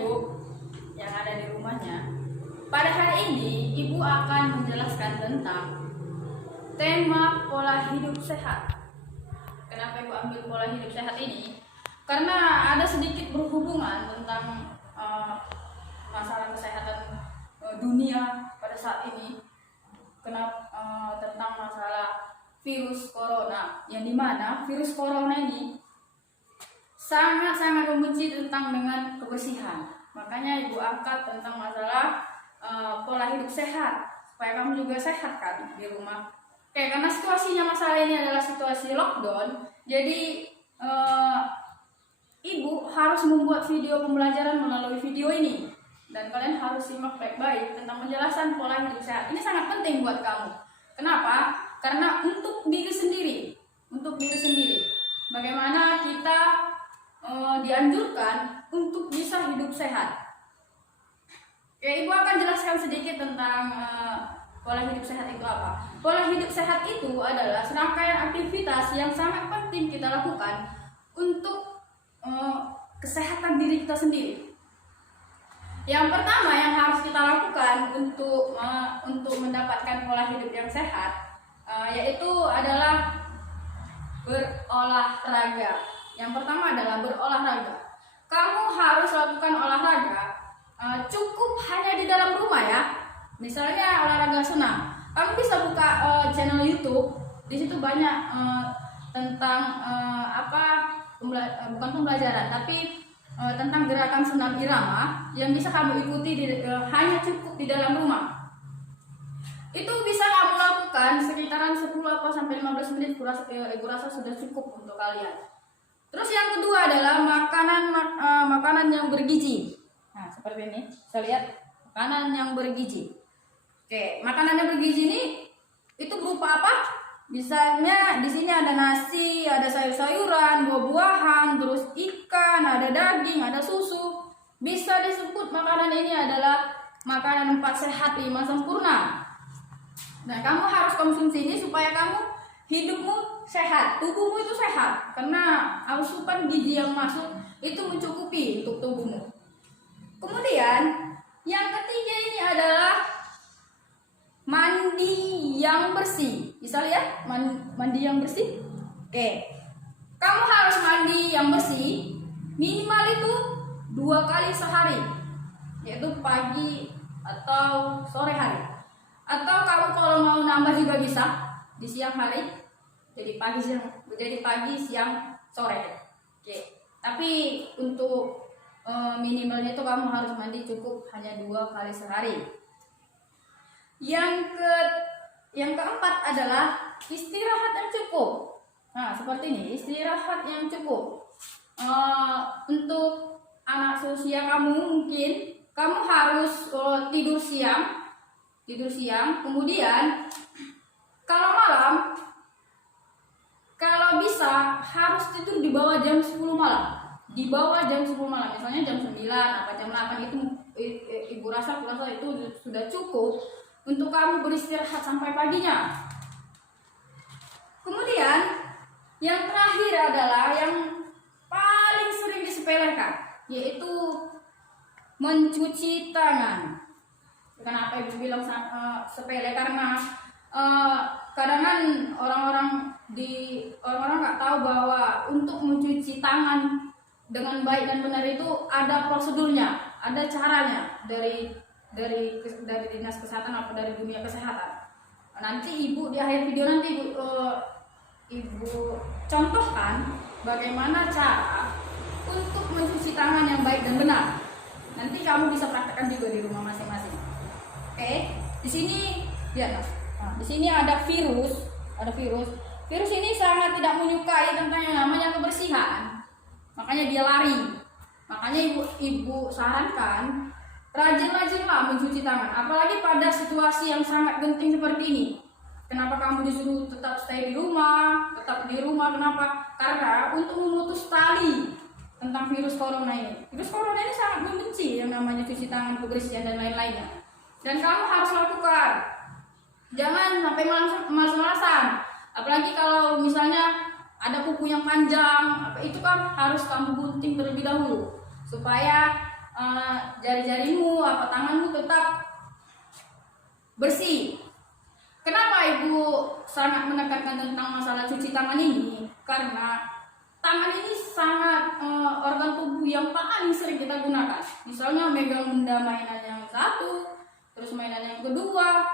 Ibu yang ada di rumahnya. Pada hari ini Ibu akan menjelaskan tentang tema pola hidup sehat. Kenapa Ibu ambil pola hidup sehat ini? Karena ada sedikit berhubungan tentang masalah kesehatan dunia pada saat ini. Tentang masalah virus corona, yang dimana virus corona ini sangat-sangat membenci tentang dengan kebersihan. Makanya Ibu angkat tentang masalah pola hidup sehat, supaya kamu juga sehat kan di rumah. Oke, karena situasinya masalah ini adalah situasi lockdown, jadi Ibu harus membuat video pembelajaran melalui video ini. Dan kalian harus simak baik-baik tentang penjelasan pola hidup sehat. Ini sangat penting buat kamu. Kenapa? Karena untuk diri sendiri. Bagaimana kita dianjurkan untuk bisa hidup sehat. Oke, Ibu akan jelaskan sedikit tentang pola hidup sehat itu apa. Pola hidup sehat itu adalah serangkaian aktivitas yang sangat penting kita lakukan untuk kesehatan diri kita sendiri. Yang pertama yang harus kita lakukan untuk mendapatkan pola hidup yang sehat, yaitu adalah berolahraga. Yang pertama adalah berolahraga. Kamu harus lakukan olahraga cukup hanya di dalam rumah ya. Misalnya olahraga senam. Kamu bisa buka channel YouTube. Di situ banyak tentang bukan pembelajaran, tapi tentang gerakan senam irama yang bisa kamu ikuti hanya cukup di dalam rumah. Itu bisa kamu lakukan sekitaran 10-15 menit. Ibu rasa sudah cukup untuk kalian. Terus yang kedua adalah makanan yang bergizi. Nah, seperti ini. Bisa lihat makanan yang bergizi. Oke, makanan yang bergizi ini itu berupa apa? Misalnya di sini ada nasi, ada sayur-sayuran, buah-buahan, terus ikan, ada daging, ada susu. Bisa disebut makanan ini adalah makanan 4 sehat 5 sempurna. Nah, kamu harus konsumsi ini supaya kamu hidupmu sehat, tubuhmu itu sehat. Karena asupan gizi yang masuk itu mencukupi untuk tubuhmu. Kemudian yang ketiga ini adalah mandi yang bersih. Bisa lihat mandi yang bersih? Oke. Kamu harus mandi yang bersih minimal itu 2 kali sehari, yaitu pagi atau sore hari. Atau kamu kalau mau nambah juga bisa di siang hari, jadi pagi siang sore. Oke. Tapi untuk minimalnya itu kamu harus mandi cukup hanya 2 kali sehari. Yang keempat adalah istirahat yang cukup. Nah, seperti ini, istirahat yang cukup. Untuk anak seusia kamu mungkin kamu harus tidur siang. Kemudian kalau malam, kalau bisa harus tidur di bawah jam 10 malam. Misalnya jam 9 atau jam 8 itu Ibu rasa itu sudah cukup untuk kamu beristirahat sampai paginya. Kemudian yang terakhir adalah yang paling sering disepelekan, yaitu mencuci tangan. Kenapa Ibu bilang sepele? Karena kadang orang-orang nggak tahu bahwa untuk mencuci tangan dengan baik dan benar itu ada prosedurnya, ada caranya dari dinas kesehatan atau dari dunia kesehatan. Nanti Ibu di akhir video nanti Ibu contohkan bagaimana cara untuk mencuci tangan yang baik dan benar. Nanti kamu bisa praktekkan juga di rumah masing-masing. Oke, di sini ya, di sini ada virus. Virus ini sangat tidak menyukai tentang yang namanya kebersihan. Makanya dia lari. Makanya ibu sarankan rajin-rajinlah mencuci tangan, apalagi pada situasi yang sangat genting seperti ini. Kenapa kamu disuruh tetap stay di rumah? Kenapa? Karena untuk memutus tali tentang virus corona ini. Virus corona ini sangat membenci yang namanya cuci tangan, kebersihan dan lain-lainnya. Dan kamu harus lakukan. Jangan sampai malas-malasan. Apalagi kalau misalnya ada kuku yang panjang, itu kan harus kamu gunting terlebih dahulu supaya jari-jarimu apa tanganmu tetap bersih. Kenapa Ibu sangat menekankan tentang masalah cuci tangan ini? Karena tangan ini sangat organ tubuh yang paling sering kita gunakan. Misalnya megang benda mainan yang satu, terus mainan yang kedua,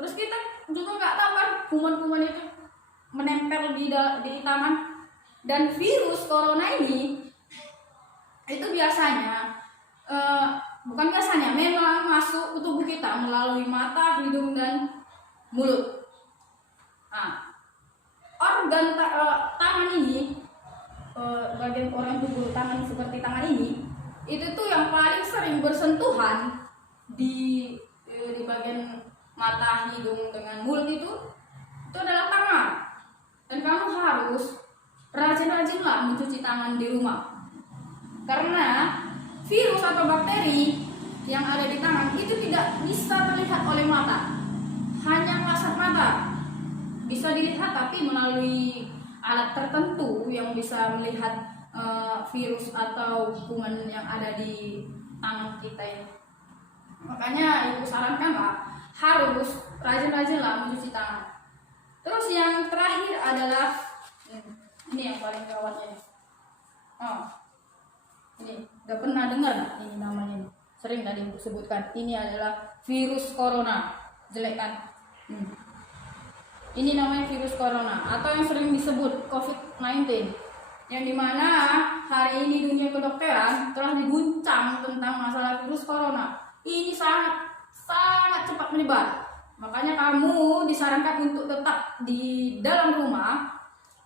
terus kita juga nggak tahu kan kuman-kuman itu menempel di tangan. Dan virus corona ini itu biasanya memang masuk ke tubuh kita melalui mata, hidung, dan mulut. Nah, organ tangan ini, bagian organ tubuh tangan seperti tangan ini, itu tuh yang paling sering bersentuhan di bagian mata, hidung, dengan mulut itu adalah tangan. Dan kamu harus rajin-rajinlah mencuci tangan di rumah. Karena virus atau bakteri yang ada di tangan itu tidak bisa terlihat oleh mata, hanya kasat mata. Bisa dilihat tapi melalui alat tertentu yang bisa melihat virus atau kuman yang ada di tangan kita ini. Makanya Ibu sarankanlah harus rajin-rajinlah mencuci tangan. Terus yang terakhir adalah ini yang paling gawatnya nih. Ini udah pernah dengar nggak ini namanya ini? Sering tadi Ibu sebutkan. Ini adalah virus corona. Jelek kan? Ini namanya virus corona atau yang sering disebut COVID-19. Yang dimana hari ini dunia kedokteran telah diguncang tentang masalah virus corona. Ini sangat cepat menyebar. Makanya kamu disarankan untuk tetap di dalam rumah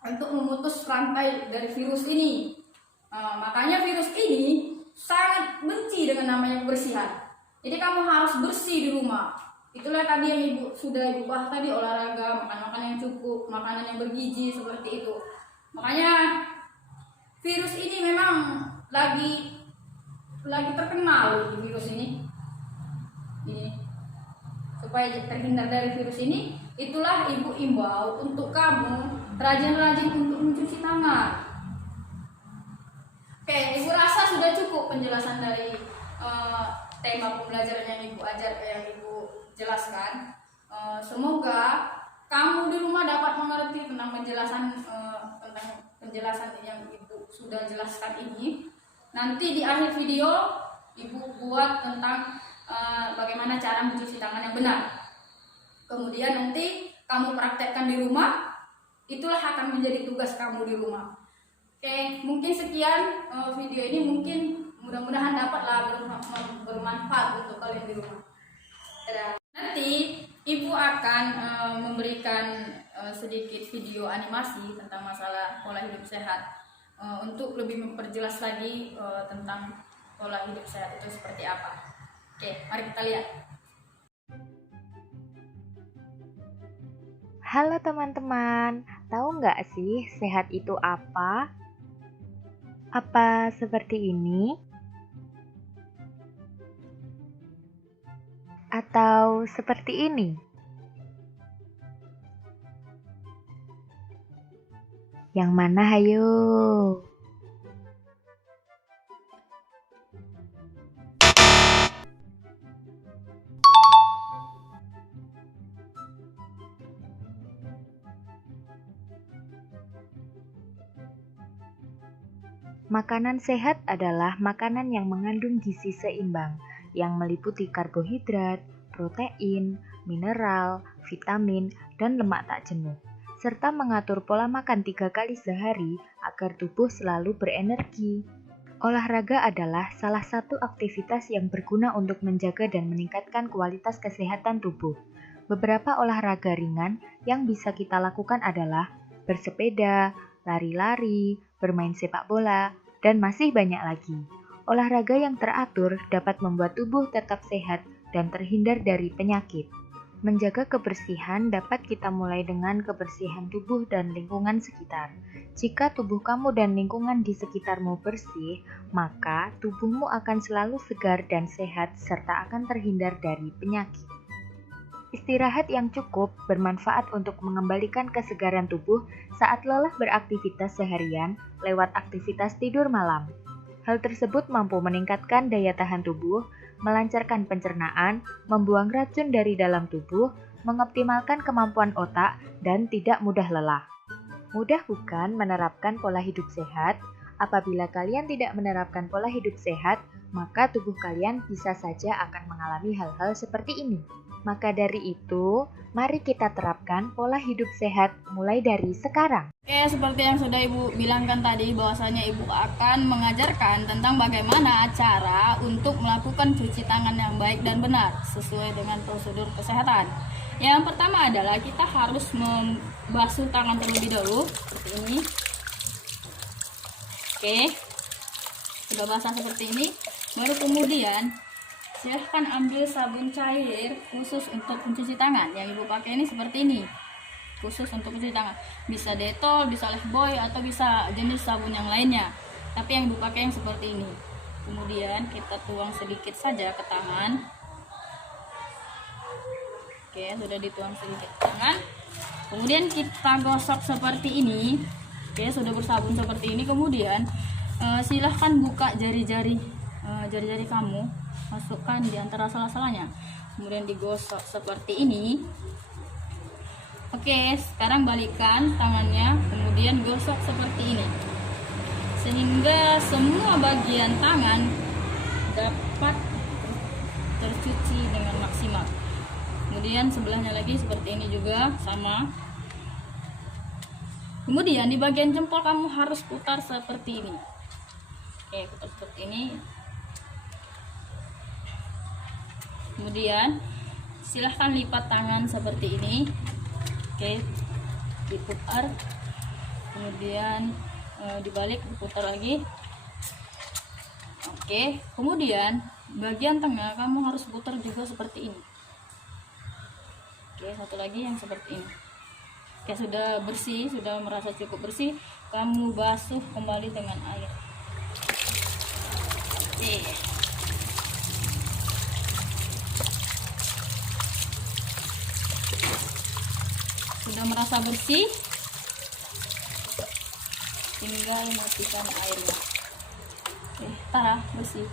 untuk memutus rantai dari virus ini. Makanya virus ini sangat benci dengan namanya kebersihan. Jadi kamu harus bersih di rumah. Itulah tadi yang Ibu bahas tadi, olahraga, makan makanan yang cukup, makanan yang bergizi seperti itu. Makanya virus ini memang lagi terkenal di virus ini. Supaya terhindar dari virus ini, itulah Ibu imbau untuk kamu rajin-rajin untuk mencuci tangan. Oke, Ibu rasa sudah cukup penjelasan dari tema pembelajaran yang Ibu jelaskan. Semoga kamu di rumah dapat mengerti tentang penjelasan yang Ibu sudah jelaskan ini. Nanti di akhir video Ibu buat tentang bagaimana cara mencuci tangan yang benar. Kemudian nanti kamu praktekkan di rumah. Itulah akan menjadi tugas kamu di rumah. Oke, mungkin sekian video ini, mungkin mudah-mudahan dapatlah bermanfaat untuk kalian di rumah. Dadah. Nanti Ibu akan memberikan sedikit video animasi tentang masalah pola hidup sehat untuk lebih memperjelas lagi tentang pola hidup sehat itu seperti apa. Oke, mari kita lihat. Halo teman-teman, tahu nggak sih sehat itu apa? Apa seperti ini? Atau seperti ini? Yang mana hayo? Makanan sehat adalah makanan yang mengandung gizi seimbang, yang meliputi karbohidrat, protein, mineral, vitamin, dan lemak tak jenuh, serta mengatur pola makan 3 kali sehari agar tubuh selalu berenergi. Olahraga adalah salah satu aktivitas yang berguna untuk menjaga dan meningkatkan kualitas kesehatan tubuh. Beberapa olahraga ringan yang bisa kita lakukan adalah bersepeda, lari-lari, bermain sepak bola, dan masih banyak lagi. Olahraga yang teratur dapat membuat tubuh tetap sehat dan terhindar dari penyakit. Menjaga kebersihan dapat kita mulai dengan kebersihan tubuh dan lingkungan sekitar. Jika tubuh kamu dan lingkungan di sekitarmu bersih, maka tubuhmu akan selalu segar dan sehat serta akan terhindar dari penyakit. Istirahat yang cukup bermanfaat untuk mengembalikan kesegaran tubuh saat lelah beraktivitas seharian lewat aktivitas tidur malam. Hal tersebut mampu meningkatkan daya tahan tubuh, melancarkan pencernaan, membuang racun dari dalam tubuh, mengoptimalkan kemampuan otak, dan tidak mudah lelah. Mudah bukan menerapkan pola hidup sehat? Apabila kalian tidak menerapkan pola hidup sehat, maka tubuh kalian bisa saja akan mengalami hal-hal seperti ini. Maka dari itu, mari kita terapkan pola hidup sehat mulai dari sekarang. Oke, seperti yang sudah Ibu bilangkan tadi, bahwasanya Ibu akan mengajarkan tentang bagaimana cara untuk melakukan cuci tangan yang baik dan benar sesuai dengan prosedur kesehatan. Yang pertama adalah kita harus membasuh tangan terlebih dahulu seperti ini. Oke, sudah basah seperti ini, baru kemudian silahkan ambil sabun cair khusus untuk mencuci tangan. Yang Ibu pakai ini seperti ini, khusus untuk mencuci tangan. Bisa Dettol, bisa Lifebuoy, atau bisa jenis sabun yang lainnya. Tapi yang Ibu pakai yang seperti ini. Kemudian kita tuang sedikit saja ke tangan. Oke, sudah dituang sedikit ke tangan. Kemudian kita gosok seperti ini. Oke, sudah bersabun seperti ini. Kemudian silahkan buka jari-jari kamu, masukkan di antara sela-selanya, kemudian digosok seperti ini. Oke, sekarang balikkan tangannya, kemudian gosok seperti ini, sehingga semua bagian tangan dapat tercuci dengan maksimal. Kemudian sebelahnya lagi seperti ini juga sama. Kemudian di bagian jempol kamu harus putar seperti ini. Oke, putar seperti ini. Kemudian silahkan lipat tangan seperti ini. Oke, diputar, kemudian dibalik, diputar lagi. Oke, kemudian bagian tengah kamu harus putar juga seperti ini. Oke, satu lagi yang seperti ini. Oke, sudah bersih, sudah merasa cukup bersih, kamu basuh kembali dengan air. Oke. Sudah merasa bersih, tinggal matikan airnya. Oke, bersih.